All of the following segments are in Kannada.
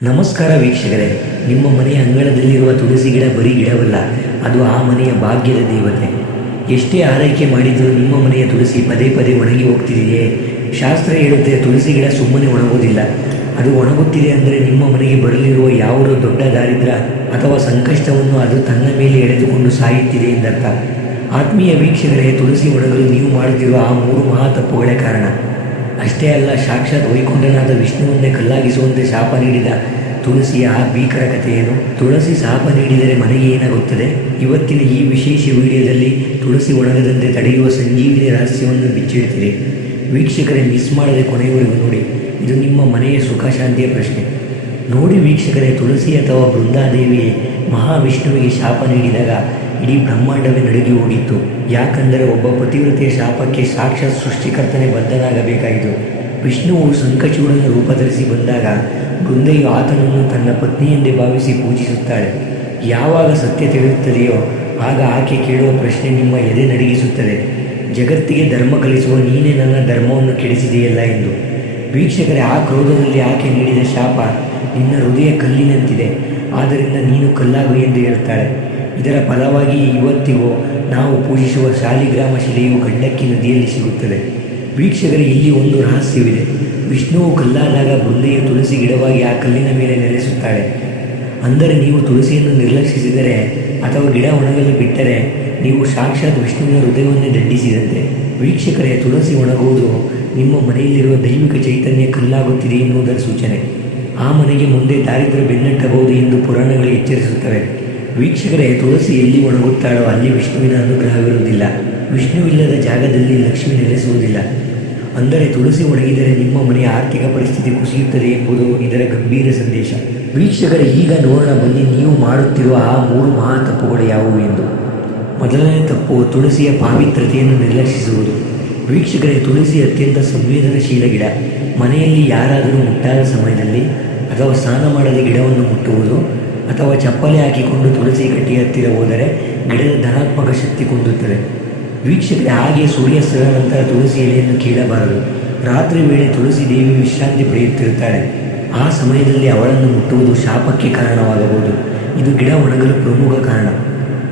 ನಮಸ್ಕಾರ ವೀಕ್ಷಕರೇ, ನಿಮ್ಮ ಮನೆಯ ಅಂಗಳದಲ್ಲಿರುವ ತುಳಸಿ ಗಿಡ ಬರೀ ಗಿಡವಲ್ಲ, ಅದು ಆ ಮನೆಯ ಭಾಗ್ಯದ ದೇವತೆ. ಎಷ್ಟೇ ಆರೈಕೆ ಮಾಡಿದರೂ ನಿಮ್ಮ ಮನೆಯ ತುಳಸಿ ಪದೇ ಪದೇ ಒಣಗಿ ಹೋಗ್ತಿದೆಯೇ? ಶಾಸ್ತ್ರ ಹೇಳುತ್ತೆ, ತುಳಸಿ ಗಿಡ ಸುಮ್ಮನೆ ಒಣಗೋದಿಲ್ಲ. ಅದು ಒಣಗುತ್ತಿದೆ ಅಂದರೆ ನಿಮ್ಮ ಮನೆಗೆ ಬರಲಿರುವ ಯಾವುದೋ ದೊಡ್ಡ ದಾರಿದ್ರ್ಯ ಅಥವಾ ಸಂಕಷ್ಟವನ್ನು ಅದು ತನ್ನ ಮೇಲೆ ಎಳೆದುಕೊಂಡು ಸಾಯುತ್ತಿದೆ ಎಂದರ್ಥ. ಆತ್ಮೀಯ ವೀಕ್ಷಕರೇ, ತುಳಸಿ ಒಣಗಲು ನೀವು ಮಾಡುತ್ತಿರುವ ಆ 3 ಮಹಾ ತಪ್ಪುಗಳೇ ಕಾರಣ. ಅಷ್ಟೇ ಅಲ್ಲ, ಸಾಕ್ಷಾತ್ ವೈಕುಂಠನಾದ ವಿಷ್ಣುವನ್ನೇ ಕಲ್ಲಾಗಿಸುವಂತೆ ಶಾಪ ನೀಡಿದ ತುಳಸಿಯ ಆ ಭೀಕರ ಕಥೆಯೇನು? ತುಳಸಿ ಶಾಪ ನೀಡಿದರೆ ಮನೆಗೆ ಏನಾಗುತ್ತದೆ? ಇವತ್ತಿನ ಈ ವಿಶೇಷ ವಿಡಿಯೋದಲ್ಲಿ ತುಳಸಿ ಒಣಗದಂತೆ ತಡೆಯುವ ಸಂಜೀವಿನಿ ರಹಸ್ಯವನ್ನು ಬಿಚ್ಚಿಡ್ತೀರಿ. ವೀಕ್ಷಕರೇ, ಮಿಸ್ ಮಾಡದೆ ಕೊನೆಯವರೆಗೂ ನೋಡಿ. ಇದು ನಿಮ್ಮ ಮನೆಯ ಸುಖ ಶಾಂತಿಯ ಪ್ರಶ್ನೆ. ನೋಡಿ ವೀಕ್ಷಕರೇ, ತುಳಸಿ ಅಥವಾ ಬೃಂದಾದೇವಿ ಮಹಾವಿಷ್ಣುವಿಗೆ ಶಾಪ ನೀಡಿದಾಗ ಇಡೀ ಬ್ರಹ್ಮಾಂಡವೇ ನಡುಗಿ ಹೋಗಿತ್ತು. ಯಾಕಂದರೆ ಒಬ್ಬ ಪತಿವ್ರತೆಯ ಶಾಪಕ್ಕೆ ಸಾಕ್ಷಾತ್ ಸೃಷ್ಟಿಕರ್ತನೆ ಬದ್ಧನಾಗಬೇಕಾಯಿತು. ವಿಷ್ಣುವು ಸಂಕಚೂಡನ ರೂಪ ಧರಿಸಿ ಬಂದಾಗ ಬೃಂದೆಯು ಆತನನ್ನು ತನ್ನ ಪತ್ನಿಯೆಂದೇ ಭಾವಿಸಿ ಪೂಜಿಸುತ್ತಾಳೆ. ಯಾವಾಗ ಸತ್ಯ ತಿಳಿಯುತ್ತದೆಯೋ ಆಗ ಆಕೆ ಕೇಳುವ ಪ್ರಶ್ನೆ ನಿಮ್ಮ ಎದೆ ನಡುಗಿಸುತ್ತದೆ: ಜಗತ್ತಿಗೆ ಧರ್ಮ ಕಲಿಸುವ ನೀನೇ ನನ್ನ ಧರ್ಮವನ್ನು ಕೆಡಿಸಿದೆಯಲ್ಲ ಎಂದು. ವೀಕ್ಷಕರೇ, ಆ ಕ್ರೋಧದಲ್ಲಿ ಆಕೆ ನೀಡಿದ ಶಾಪ: ನಿನ್ನ ಹೃದಯ ಕಲ್ಲಿನಂತಿದೆ, ಆದ್ದರಿಂದ ನೀನು ಕಲ್ಲಾಗು ಎಂದು ಹೇಳ್ತಾಳೆ. ಇದರ ಫಲವಾಗಿ ಇವತ್ತಿಗೂ ನಾವು ಪೂಜಿಸುವ ಶಾಲಿಗ್ರಾಮ ಶಿಲೆಯು ಗಂಡಕ್ಕಿ ನದಿಯಲ್ಲಿ ಸಿಗುತ್ತದೆ. ವೀಕ್ಷಕರೇ, ಇಲ್ಲಿ ಒಂದು ರಹಸ್ಯವಿದೆ. ವಿಷ್ಣುವು ಕಲ್ಲಾದಾಗ ಬೃಂದೆಯು ತುಳಸಿ ಗಿಡವಾಗಿ ಆ ಕಲ್ಲಿನ ಮೇಲೆ ನೆಲೆಸುತ್ತಾಳೆ. ಅಂದರೆ ನೀವು ತುಳಸಿಯನ್ನು ನಿರ್ಲಕ್ಷಿಸಿದರೆ ಅಥವಾ ಗಿಡ ಒಣಗಲು ಬಿಟ್ಟರೆ ನೀವು ಸಾಕ್ಷಾತ್ ವಿಷ್ಣುವಿನ ಹೃದಯವನ್ನೇ ದಂಡಿಸಿದಂತೆ. ವೀಕ್ಷಕರೇ, ತುಳಸಿ ಒಣಗುವುದು ನಿಮ್ಮ ಮನೆಯಲ್ಲಿರುವ ದೈವಿಕ ಚೈತನ್ಯ ಕಲ್ಲಾಗುತ್ತಿದೆ ಎನ್ನುವುದರ ಸೂಚನೆ. ಆ ಮನೆಗೆ ಮುಂದೆ ದಾರಿದ್ರ್ಯ ಬೆನ್ನಟ್ಟಬಹುದು ಎಂದು ಪುರಾಣಗಳು ಎಚ್ಚರಿಸುತ್ತವೆ. ವೀಕ್ಷಕರೇ, ತುಳಸಿ ಎಲ್ಲಿ ಒಣಗುತ್ತಾಳೋ ಅಲ್ಲಿ ವಿಷ್ಣುವಿನ ಅನುಗ್ರಹವಿರುವುದಿಲ್ಲ. ವಿಷ್ಣುವಿಲ್ಲದ ಜಾಗದಲ್ಲಿ ಲಕ್ಷ್ಮಿ ನೆಲೆಸುವುದಿಲ್ಲ. ಅಂದರೆ ತುಳಸಿ ಒಣಗಿದರೆ ನಿಮ್ಮ ಮನೆಯ ಆರ್ಥಿಕ ಪರಿಸ್ಥಿತಿ ಕುಸಿಯುತ್ತದೆ ಎಂಬುದು ಇದರ ಗಂಭೀರ ಸಂದೇಶ. ವೀಕ್ಷಕರೇ, ಈಗ ನೋಡೋಣ ಬನ್ನಿ, ನೀವು ಮಾಡುತ್ತಿರುವ ಆ 3 ಮಹಾ ತಪ್ಪುಗಳು ಯಾವುವು ಎಂದು. ಮೊದಲನೇ ತಪ್ಪು: ತುಳಸಿಯ ಪಾವಿತ್ರತೆಯನ್ನು ನಿರ್ಲಕ್ಷಿಸುವುದು. ವೀಕ್ಷಕರೇ, ತುಳಸಿ ಅತ್ಯಂತ ಸಂವೇದನಶೀಲ ಗಿಡ. ಮನೆಯಲ್ಲಿ ಯಾರಾದರೂ ಮುಟ್ಟಾದ ಸಮಯದಲ್ಲಿ ಅಥವಾ ಸ್ನಾನ ಮಾಡದೆ ಗಿಡವನ್ನು ಮುಟ್ಟುವುದು ಅಥವಾ ಚಪ್ಪಲಿ ಹಾಕಿಕೊಂಡು ತುಳಸಿ ಕಟ್ಟಿಯ ಹತ್ತಿರ ಹೋದರೆ ಗಿಡದ ಧನಾತ್ಮಕ ಶಕ್ತಿ ಕುಂದುತ್ತದೆ. ವೀಕ್ಷಕರೇ, ಹಾಗೆ ಸೂರ್ಯಾಸ್ತದ ನಂತರ ತುಳಸಿ ಎಲೆಯನ್ನು ಕೀಳಬಾರದು. ರಾತ್ರಿ ವೇಳೆ ತುಳಸಿ ದೇವಿ ವಿಶ್ರಾಂತಿ ಪಡೆಯುತ್ತಿರುತ್ತಾಳೆ. ಆ ಸಮಯದಲ್ಲಿ ಅವಳನ್ನು ಮುಟ್ಟುವುದು ಶಾಪಕ್ಕೆ ಕಾರಣವಾಗಬಹುದು. ಇದು ಗಿಡ ಒಣಗಲು ಪ್ರಮುಖ ಕಾರಣ.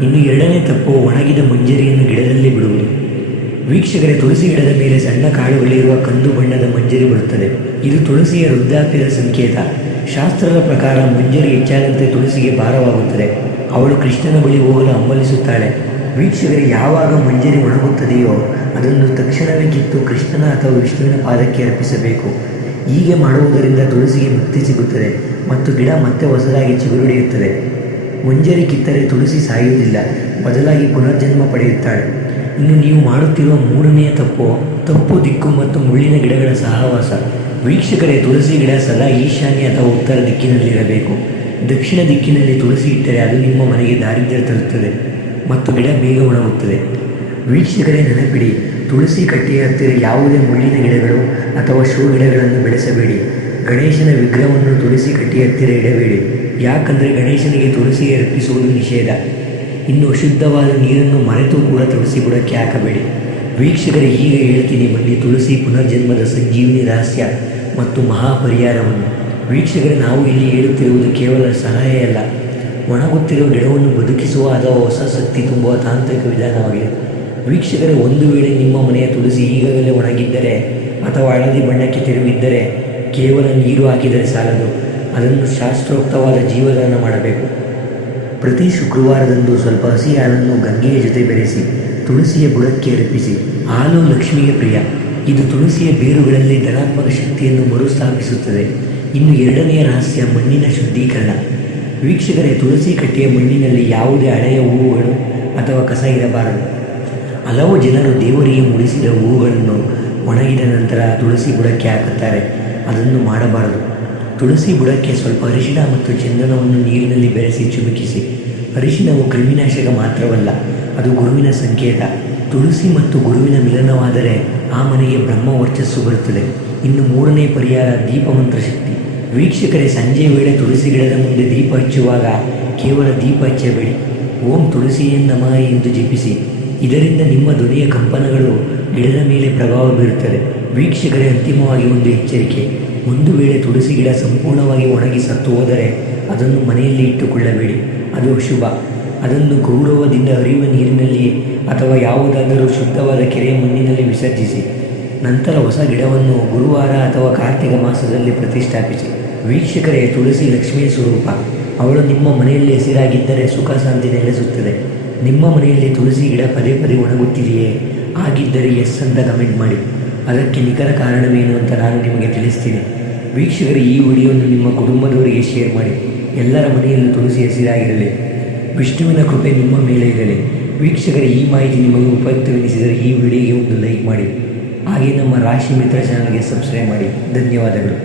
ಇನ್ನು ಎರಡನೇ ತಪ್ಪು: ಒಣಗಿದ ಮಂಜರಿಯನ್ನು ಗಿಡದಲ್ಲಿ ಬಿಡುವುದು. ವೀಕ್ಷಕರೇ, ತುಳಸಿ ಗಿಡದ ಮೇಲೆ ಸಣ್ಣ ಕಾಳುಗಳಿರುವ ಕಂದು ಬಣ್ಣದ ಮಂಜರಿ ಬರುತ್ತದೆ. ಇದು ತುಳಸಿಯ ವೃದ್ಧಾಪ್ಯದ ಸಂಕೇತ. ಶಾಸ್ತ್ರದ ಪ್ರಕಾರ ಮಂಜರಿ ಹೆಚ್ಚಾದಂತೆ ತುಳಸಿಗೆ ಭಾರವಾಗುತ್ತದೆ. ಅವಳು ಕೃಷ್ಣನ ಬಳಿ ಹೋಗಲು ಹಂಬಲಿಸುತ್ತಾಳೆ. ವೀಕ್ಷಕರೇ, ಯಾವಾಗ ಮಂಜರಿ ಒಣಗುತ್ತದೆಯೋ ಅದನ್ನು ತಕ್ಷಣವೇ ಕಿತ್ತು ಕೃಷ್ಣನ ಅಥವಾ ವಿಷ್ಣುವಿನ ಪಾದಕ್ಕೆ ಅರ್ಪಿಸಬೇಕು. ಹೀಗೆ ಮಾಡುವುದರಿಂದ ತುಳಸಿಗೆ ಮುಕ್ತಿ ಸಿಗುತ್ತದೆ ಮತ್ತು ಗಿಡ ಮತ್ತೆ ಹೊಸದಾಗಿ ಚಿಗುರುಡೆಯುತ್ತದೆ. ಮಂಜರಿ ಕಿತ್ತರೆ ತುಳಸಿ ಸಾಯುವುದಿಲ್ಲ, ಬದಲಾಗಿ ಪುನರ್ಜನ್ಮ ಪಡೆಯುತ್ತಾಳೆ. ಇನ್ನು ನೀವು ಮಾಡುತ್ತಿರುವ 3ನೆಯ ತಪ್ಪು ದಿಕ್ಕು ಮತ್ತು ಮುಳ್ಳಿನ ಗಿಡಗಳ ಸಹವಾಸ. ವೀಕ್ಷಕರೇ, ತುಳಸಿ ಗಿಡ ಸದಾ ಈಶಾನ್ಯ ಅಥವಾ ಉತ್ತರ ದಿಕ್ಕಿನಲ್ಲಿರಬೇಕು. ದಕ್ಷಿಣ ದಿಕ್ಕಿನಲ್ಲಿ ತುಳಸಿ ಇಟ್ಟರೆ ಅದು ನಿಮ್ಮ ಮನೆಗೆ ದಾರಿದ್ರ್ಯ ತರುತ್ತದೆ ಮತ್ತು ಗಿಡ ಬೇಗ ಒಣಗುತ್ತದೆ. ವೀಕ್ಷಕರೇ, ನೆನಪಿಡಿ, ತುಳಸಿ ಕಟ್ಟೆಯ ಹತ್ತಿರ ಯಾವುದೇ ಮುಳ್ಳಿನ ಗಿಡಗಳು ಅಥವಾ ಶೋ ಗಿಡಗಳನ್ನು ಬೆಳೆಸಬೇಡಿ. ಗಣೇಶನ ವಿಗ್ರಹವನ್ನು ತುಳಸಿ ಕಟ್ಟೆಯ ಹತ್ತಿರ ಇಡಬೇಡಿ, ಯಾಕಂದರೆ ಗಣೇಶನಿಗೆ ತುಳಸಿ ಅರ್ಪಿಸುವುದು ನಿಷೇಧ. ಇನ್ನು ಅಶುದ್ಧವಾದ ನೀರನ್ನು ಮರೆತು ಕೂಡ ತುಳಸಿ ಬುಡಕ್ಕೆ ಹಾಕಬೇಡಿ. ವೀಕ್ಷಕರೇ, ಈಗ ಹೇಳ್ತೀನಿ ಬನ್ನಿ ತುಳಸಿ ಪುನರ್ಜನ್ಮದ ಸಂಜೀವಿನಿ ರಹಸ್ಯ ಮತ್ತು ಮಹಾಪರಿಹಾರವನ್ನು. ವೀಕ್ಷಕರೇ, ನಾವು ಇಲ್ಲಿ ಹೇಳುತ್ತಿರುವುದು ಕೇವಲ ಸಲಹೆ ಅಲ್ಲ, ಒಣಗುತ್ತಿರುವ ಗಿಡವನ್ನು ಬದುಕಿಸುವ ಅಥವಾ ಹೊಸ ಶಕ್ತಿ ತುಂಬುವ ತಾಂತ್ರಿಕ ವಿಧಾನವಾಗಿದೆ. ವೀಕ್ಷಕರೇ, ಒಂದು ವೇಳೆ ನಿಮ್ಮ ಮನೆಯ ತುಳಸಿ ಈಗಾಗಲೇ ಒಣಗಿದ್ದರೆ ಅಥವಾ ಹಳದಿ ಬಣ್ಣಕ್ಕೆ ತಿರುಗಿದ್ದರೆ ಕೇವಲ ನೀರು ಹಾಕಿದರೆ ಸಾಲದು, ಅದನ್ನು ಶಾಸ್ತ್ರೋಕ್ತವಾದ ಜೀವದಾನ ಮಾಡಬೇಕು. ಪ್ರತಿ ಶುಕ್ರವಾರದಂದು ಸ್ವಲ್ಪ ಹಸಿ ಹಾಲನ್ನು ಗಂಗೆಯ ಜೊತೆ ಬೆರೆಸಿ ತುಳಸಿಯ ಬುಡಕ್ಕೆ ಅರ್ಪಿಸಿ. ಹಾಲು ಲಕ್ಷ್ಮಿಗೆ ಪ್ರಿಯ. ಇದು ತುಳಸಿಯ ಬೇರುಗಳಲ್ಲಿ ಧನಾತ್ಮಕ ಶಕ್ತಿಯನ್ನು ಮರುಸ್ಥಾಪಿಸುತ್ತದೆ. ಇನ್ನು ಎರಡನೆಯ ರಹಸ್ಯ: ಮಣ್ಣಿನ ಶುದ್ಧೀಕರಣ. ವೀಕ್ಷಕರೇ, ತುಳಸಿ ಕಟ್ಟೆಯ ಮಣ್ಣಿನಲ್ಲಿ ಯಾವುದೇ ಹಳೆಯ ಹೂವುಗಳು ಅಥವಾ ಕಸ ಇರಬಾರದು. ಹಲವು ಜನರು ದೇವರಿಗೆ ಮುಡಿಸಿದ ಹೂವುಗಳನ್ನು ಒಣಗಿದ ನಂತರ ತುಳಸಿ ಬುಡಕ್ಕೆ ಹಾಕುತ್ತಾರೆ. ಅದನ್ನು ಮಾಡಬಾರದು. ತುಳಸಿ ಬುಡಕ್ಕೆ ಸ್ವಲ್ಪ ಅರಿಶಿಣ ಮತ್ತು ಚಂದನವನ್ನು ನೀರಿನಲ್ಲಿ ಬೆರೆಸಿ ಚಿಮುಕಿಸಿ. ಅರಿಶಿಣವು ಕ್ರಿಮಿನಾಶಕ ಮಾತ್ರವಲ್ಲ, ಅದು ಗುರುವಿನ ಸಂಕೇತ. ತುಳಸಿ ಮತ್ತು ಗುರುವಿನ ಮಿಲನವಾದರೆ ಆ ಮನೆಗೆ ಬ್ರಹ್ಮ ವರ್ಚಸ್ಸು ಬರುತ್ತದೆ. ಇನ್ನು 3ನೇ ಪರಿಹಾರ: ದೀಪಮಂತ್ರ ಶಕ್ತಿ. ವೀಕ್ಷಕರೇ, ಸಂಜೆ ವೇಳೆ ತುಳಸಿ ಗಿಡದ ಮುಂದೆ ದೀಪ ಹಚ್ಚುವಾಗ ಕೇವಲ ದೀಪ ಹಚ್ಚಬೇಡಿ, ಓಂ ತುಳಸಿಯೇ ನಮಃ ಎಂದು ಜಪಿಸಿ. ಇದರಿಂದ ನಿಮ್ಮ ಧ್ವನಿಯ ಕಂಪನಗಳು ಗಿಡದ ಮೇಲೆ ಪ್ರಭಾವ ಬೀರುತ್ತದೆ. ವೀಕ್ಷಕರೇ, ಅಂತಿಮವಾಗಿ ಒಂದು ಎಚ್ಚರಿಕೆ: ಒಂದು ವೇಳೆ ತುಳಸಿ ಗಿಡ ಸಂಪೂರ್ಣವಾಗಿ ಒಣಗಿ ಸತ್ತು ಹೋದರೆ ಅದನ್ನು ಮನೆಯಲ್ಲಿ ಇಟ್ಟುಕೊಳ್ಳಬೇಡಿ, ಅದು ಅಶುಭ. ಅದನ್ನು ಗೌರವದಿಂದ ಹರಿಯುವ ನೀರಿನಲ್ಲಿ ಅಥವಾ ಯಾವುದಾದರೂ ಶುದ್ಧವಾದ ಕೆರೆಯ ಮಣ್ಣಿನಲ್ಲಿ ವಿಸರ್ಜಿಸಿ. ನಂತರ ಹೊಸ ಗಿಡವನ್ನು ಗುರುವಾರ ಅಥವಾ ಕಾರ್ತಿಕ ಮಾಸದಲ್ಲಿ ಪ್ರತಿಷ್ಠಾಪಿಸಿ. ವೀಕ್ಷಕರೇ, ತುಳಸಿ ಲಕ್ಷ್ಮಿಯ ಸ್ವರೂಪ. ಅವಳು ನಿಮ್ಮ ಮನೆಯಲ್ಲಿ ಹಸಿರಾಗಿದ್ದರೆ ಸುಖ ಶಾಂತಿ ನೆಲೆಸುತ್ತದೆ. ನಿಮ್ಮ ಮನೆಯಲ್ಲಿ ತುಳಸಿ ಗಿಡ ಪದೇ ಪದೇ ಒಣಗುತ್ತಿದೆಯೇ? ಹಾಗಿದ್ದರೆ ಎಸ್ ಅಂತ ಕಮೆಂಟ್ ಮಾಡಿ. ಅದಕ್ಕೆ ನಿಖರ ಕಾರಣವೇನು ಅಂತ ನಾನು ನಿಮಗೆ ತಿಳಿಸ್ತೀನಿ. ವೀಕ್ಷಕರೇ, ಈ ವಿಡಿಯೋವನ್ನು ನಿಮ್ಮ ಕುಟುಂಬದವರಿಗೆ ಶೇರ್ ಮಾಡಿ. ಎಲ್ಲರ ಮನೆಯಲ್ಲೂ ತುಳಸಿ ಹಸಿರಾಗಿರಲಿ. ವಿಷ್ಣುವಿನ ಕೃಪೆ ನಿಮ್ಮ ಮೇಲೆ ಇರಲಿ. ವೀಕ್ಷಕರೇ, ಈ ಮಾಹಿತಿ ನಿಮಗೆ ಉಪಯುಕ್ತವೆನಿಸಿದರೆ ಈ ವಿಡಿಯೋಗೆ ಒಂದು ಲೈಕ್ ಮಾಡಿ. ಹಾಗೆ ನಮ್ಮ ರಾಶಿ ಮಿತ್ರ ಚಾನಲ್ಗೆ ಸಬ್ಸ್ಕ್ರೈಬ್ ಮಾಡಿ. ಧನ್ಯವಾದಗಳು.